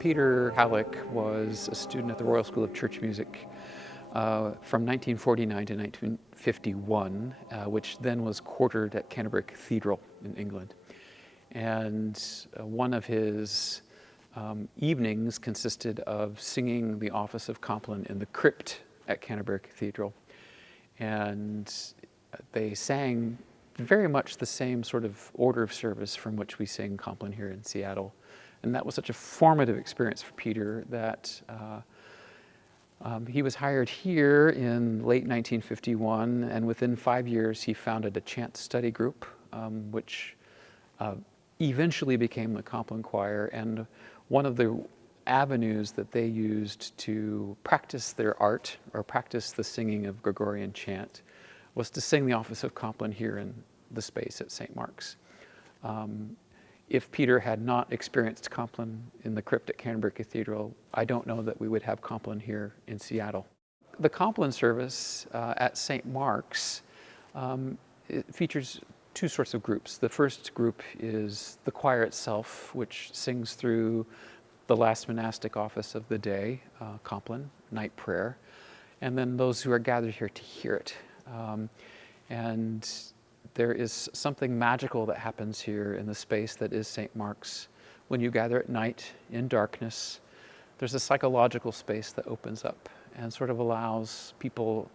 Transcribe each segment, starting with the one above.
Peter Hallock was a student at the Royal School of Church Music from 1949 to 1951, which then was quartered at Canterbury Cathedral in England. And one of his evenings consisted of singing the office of Compline in the crypt at Canterbury Cathedral. And they sang very much the same sort of order of service from which we sing Compline here in Seattle. And that was such a formative experience for Peter that he was hired here in late 1951, and within 5 years he founded a chant study group, which eventually became the Compline Choir. And one of the avenues that they used to practice their art, or practice the singing of Gregorian chant, was to sing the office of Compline here in the space at St. Mark's. If Peter had not experienced Compline in the crypt at Canterbury Cathedral, I don't know that we would have Compline here in Seattle. The Compline service at St. Mark's it features two sorts of groups. The first group is the choir itself, which sings through the last monastic office of the day, Compline, night prayer, and then those who are gathered here to hear it. And there is something magical that happens here in the space that is St. Mark's. When you gather at night in darkness, there's a psychological space that opens up and sort of allows people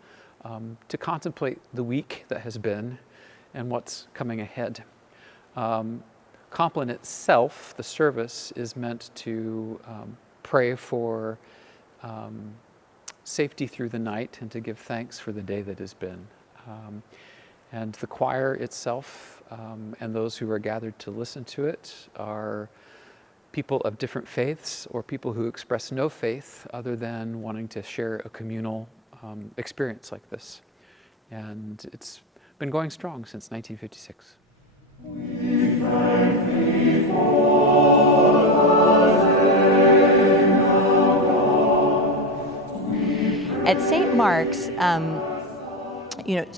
to contemplate the week that has been and what's coming ahead. Compline itself, the service, is meant to pray for safety through the night and to give thanks for the day that has been. And the choir itself and those who are gathered to listen to it are people of different faiths or people who express no faith other than wanting to share a communal experience like this. And it's been going strong since 1956. We thank thee for the day. At St. Mark's,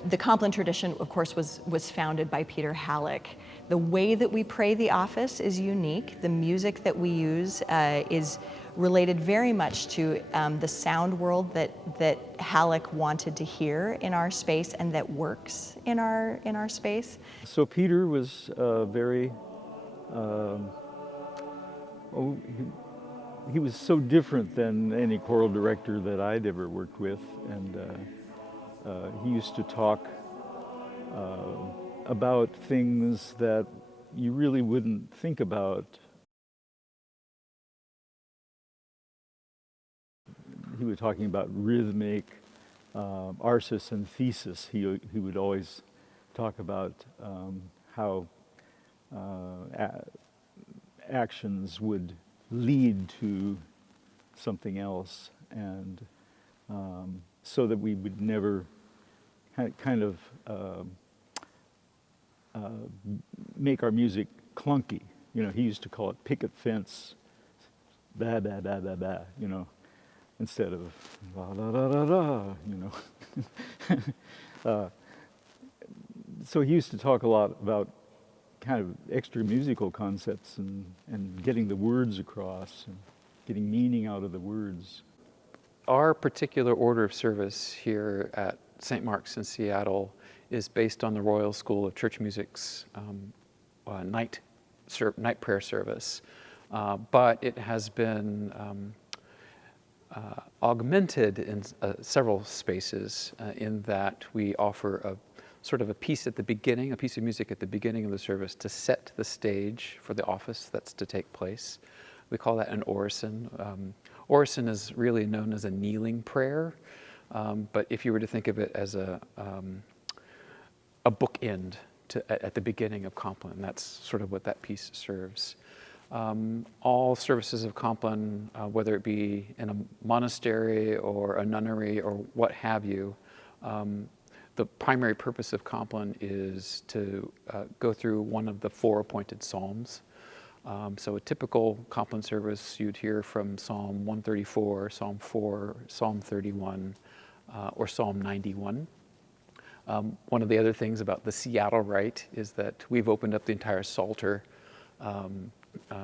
the Compline tradition, of course, was founded by Peter Hallock. The way that we pray the office is unique. The music that we use is related very much to the sound world that Hallock wanted to hear in our space and that works in our space. So Peter was he was so different than any choral director that I'd ever worked with, and he used to talk about things that you really wouldn't think about. He was talking about rhythmic, arsis and thesis. He would always talk about how actions would lead to something else, and so that we would never kind of make our music clunky. He used to call it picket fence, ba ba ba ba ba, instead of la la la la la, So he used to talk a lot about kind of extra musical concepts and getting the words across and getting meaning out of the words. Our particular order of service here at St. Mark's in Seattle is based on the Royal School of Church Music's night prayer service, but it has been augmented in several spaces in that we offer a sort of a piece of music at the beginning of the service to set the stage for the office that's to take place. We call that an orison. Orison is really known as a kneeling prayer, but if you were to think of it as a bookend at the beginning of Compline, that's sort of what that piece serves. All services of Compline, whether it be in a monastery or a nunnery or what have you, the primary purpose of Compline is to go through one of the 4 appointed psalms. So a typical Compline service, you'd hear from Psalm 134, Psalm 4, Psalm 31, or Psalm 91. One of the other things about the Seattle Rite is that we've opened up the entire Psalter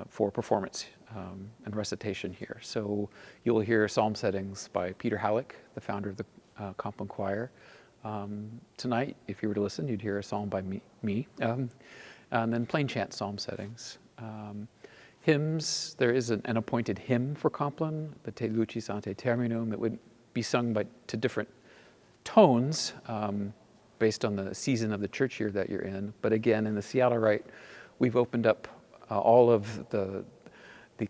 for performance and recitation here. So you'll hear psalm settings by Peter Hallock, the founder of the Compline Choir. Tonight, if you were to listen, you'd hear a psalm by me. And then plain chant psalm settings. Hymns, there is an appointed hymn for Compline, the Te Lucis ante terminum, that would be sung to different tones based on the season of the church year that you're in. But again, in the Seattle Rite, we've opened up all of the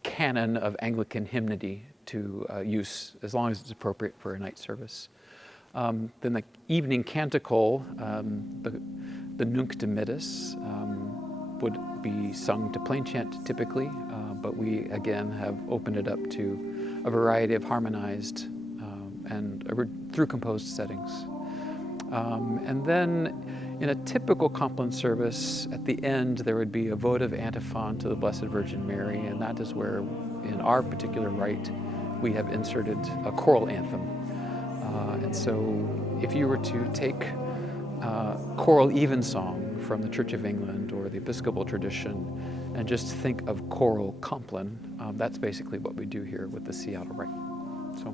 canon of Anglican hymnody to use as long as it's appropriate for a night service. Then the evening canticle, the Nunc dimittis, would be sung to plain chant typically, but we again have opened it up to a variety of harmonized and through composed settings. And then in a typical Compline service, at the end there would be a votive antiphon to the Blessed Virgin Mary, and that is where, in our particular rite, we have inserted a choral anthem. And so if you were to take choral evensong from the Church of England or the Episcopal tradition and just think of choral Compline, that's basically what we do here with the Seattle Rite. So.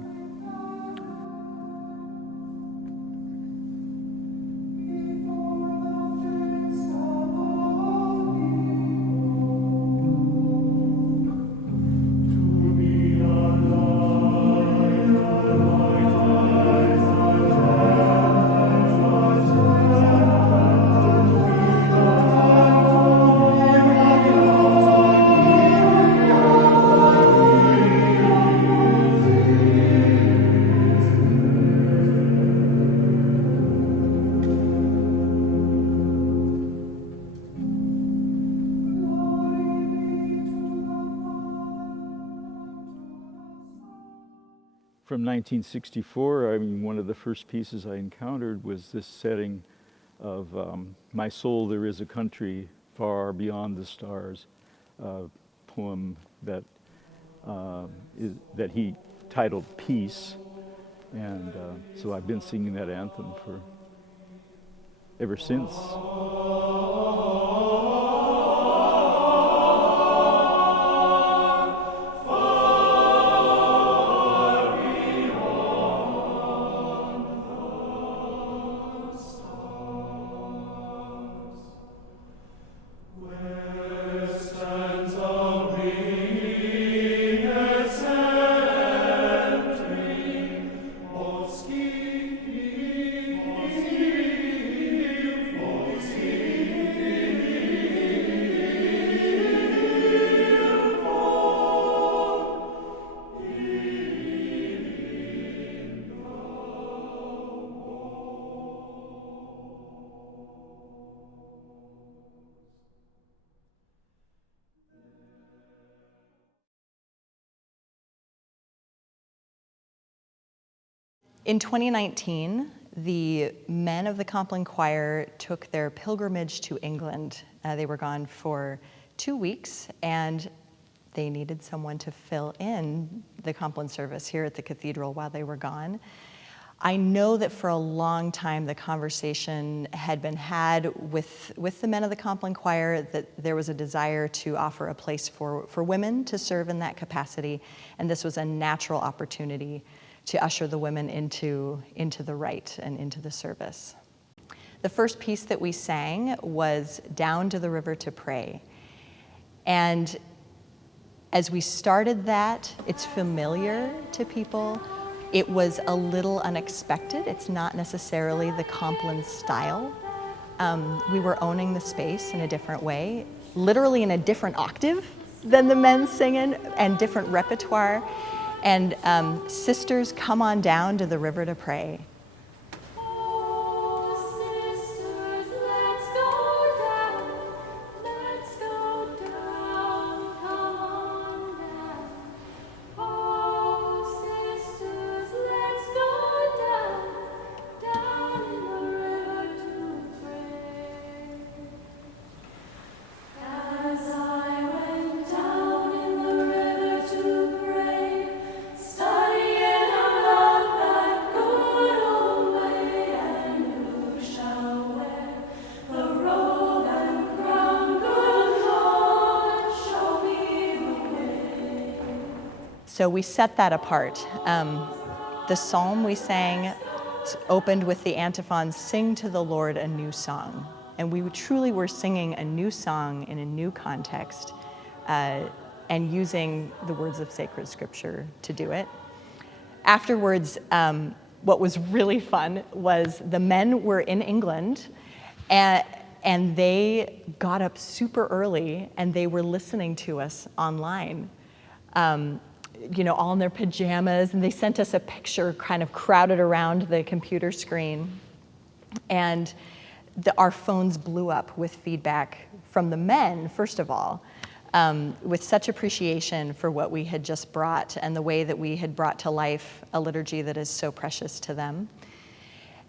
From 1964, I mean, one of the first pieces I encountered was this setting of My Soul, There Is a Country Far Beyond the Stars, poem that that he titled Peace. And so I've been singing that anthem ever since. In 2019, the men of the Compline Choir took their pilgrimage to England. They were gone for 2 weeks, and they needed someone to fill in the Compline service here at the cathedral while they were gone. I know that for a long time the conversation had been had with the men of the Compline Choir that there was a desire to offer a place for women to serve in that capacity, and this was a natural opportunity to usher the women into the rite and into the service. The first piece that we sang was Down to the River to Pray. And as we started that, it's familiar to people. It was a little unexpected. It's not necessarily the Compline style. We were owning the space in a different way, literally in a different octave than the men singing, and different repertoire. And sisters, come on down to the river to pray. Studying about that good So we set that apart. The psalm we sang opened with the antiphon, "Sing to the Lord a new song." And we truly were singing a new song in a new context, and using the words of sacred scripture to do it. Afterwards, what was really fun was the men were in England, and they got up super early and they were listening to us online, all in their pajamas, and they sent us a picture kind of crowded around the computer screen. And our phones blew up with feedback from the men, first of all, with such appreciation for what we had just brought and the way that we had brought to life a liturgy that is so precious to them.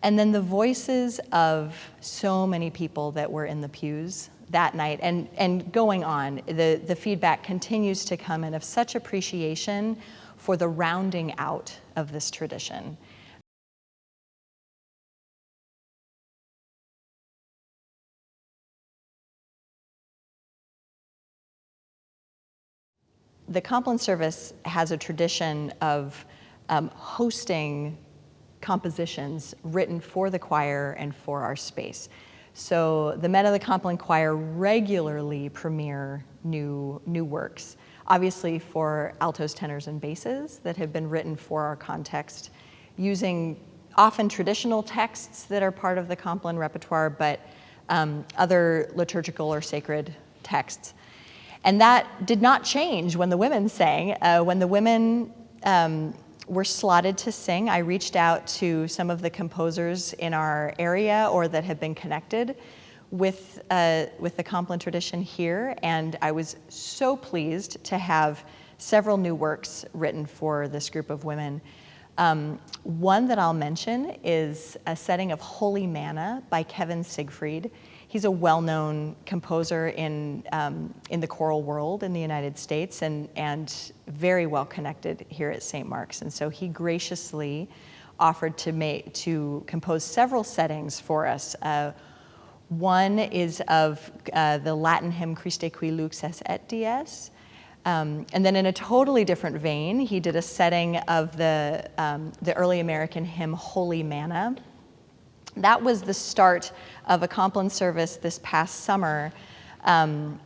And then the voices of so many people that were in the pews that night, and going on, the feedback continues to come in of such appreciation for the rounding out of this tradition. The Compline service has a tradition of hosting compositions written for the choir and for our space. So the men of the Compline choir regularly premiere new works, obviously for altos, tenors, and basses that have been written for our context, using often traditional texts that are part of the Compline repertoire, but other liturgical or sacred texts. And that did not change when the women sang. When the women were slotted to sing, I reached out to some of the composers in our area or that have been connected with the Compline tradition here, and I was so pleased to have several new works written for this group of women. One that I'll mention is a setting of Holy Manna by Kevin Siegfried. He's a well-known composer in the choral world in the United States and very well connected here at St. Mark's. And so he graciously offered to compose several settings for us. One is of the Latin hymn Christe qui Lucis et dies. And then in a totally different vein, he did a setting of the early American hymn Holy Manna. That was the start of a Compline service this past summer, and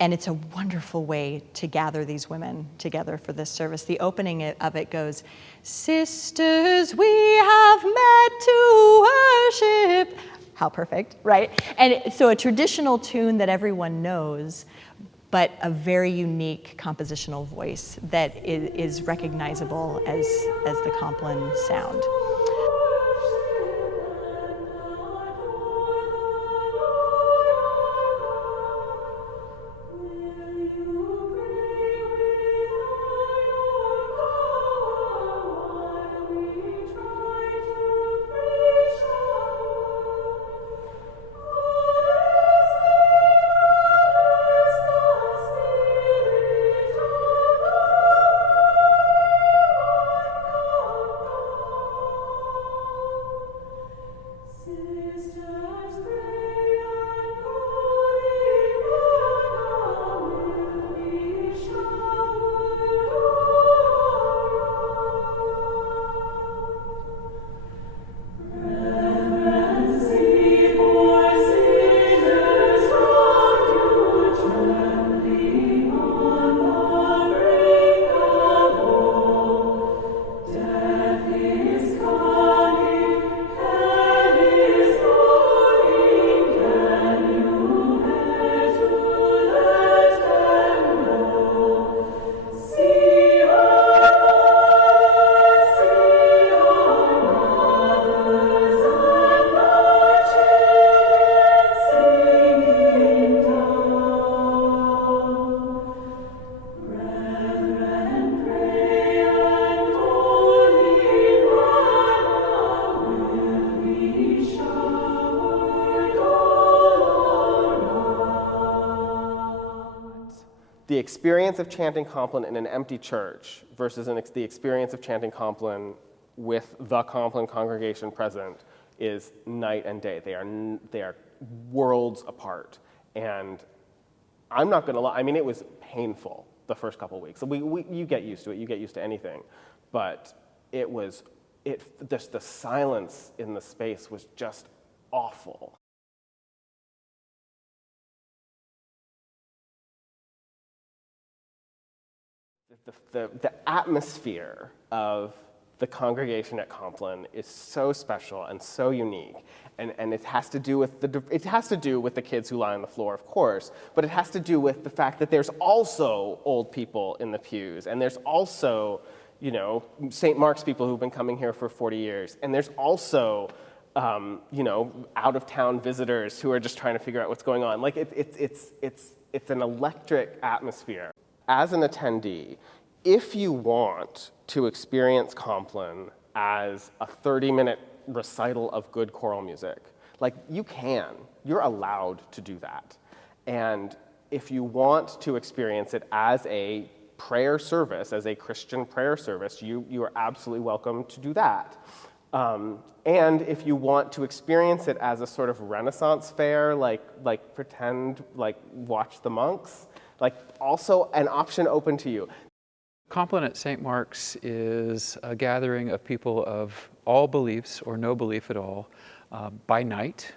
it's a wonderful way to gather these women together for this service. The opening of it goes, "Sisters, we have met to worship." How perfect, right? And so a traditional tune that everyone knows, but a very unique compositional voice that is recognizable as the Compline sound. The experience of chanting Compline in an empty church versus the experience of chanting Compline with the Compline congregation present is night and day. They are worlds apart. And I'm not going to lie, I mean, it was painful. the first couple weeks. You get used to it. You get used to anything, but just the silence in the space was just awful. The atmosphere of the congregation at Compline is so special and so unique, and it has to do with the kids who lie on the floor, of course, but it has to do with the fact that there's also old people in the pews, and there's also, you know, St. Mark's people who've been coming here for 40 years, and there's also, you know, out-of-town visitors who are just trying to figure out what's going on. Like it's an electric atmosphere. As an attendee, if you want to experience Compline as a 30-minute recital of good choral music, like you're allowed to do that. And if you want to experience it as a prayer service, as a Christian prayer service, you are absolutely welcome to do that. And if you want to experience it as a sort of Renaissance fair, like pretend, like watch the monks, like also an option open to you. Compline at St. Mark's is a gathering of people of all beliefs or no belief at all by night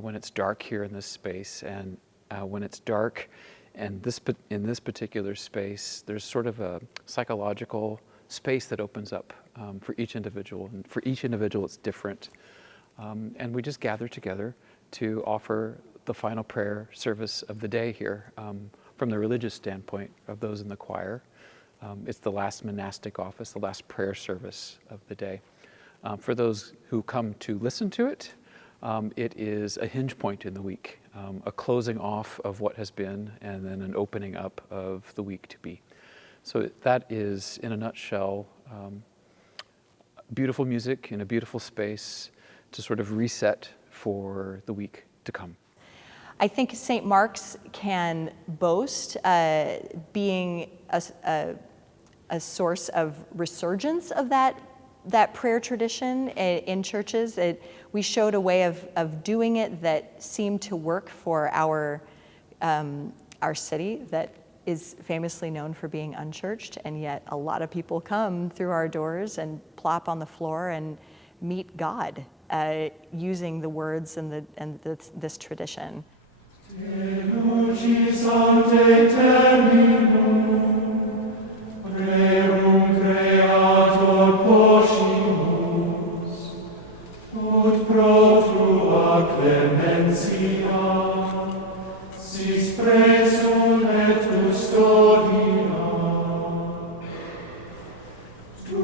when it's dark here in this space. And when it's dark and in this particular space, there's sort of a psychological space that opens up for each individual. And for each individual, it's different. And we just gather together to offer the final prayer service of the day here. From the religious standpoint of those in the choir, it's the last monastic office, the last prayer service of the day. For those who come to listen to it, it is a hinge point in the week, a closing off of what has been, and then an opening up of the week to be. So that is, in a nutshell, beautiful music in a beautiful space to sort of reset for the week to come. I think St. Mark's can boast being a source of resurgence of that prayer tradition in churches. We showed a way of doing it that seemed to work for our city that is famously known for being unchurched, and yet a lot of people come through our doors and plop on the floor and meet God using the words and this tradition. Lucis ante terminum, rerum creator poscimus, ut pro tua clementia, sis presum et custodia, tu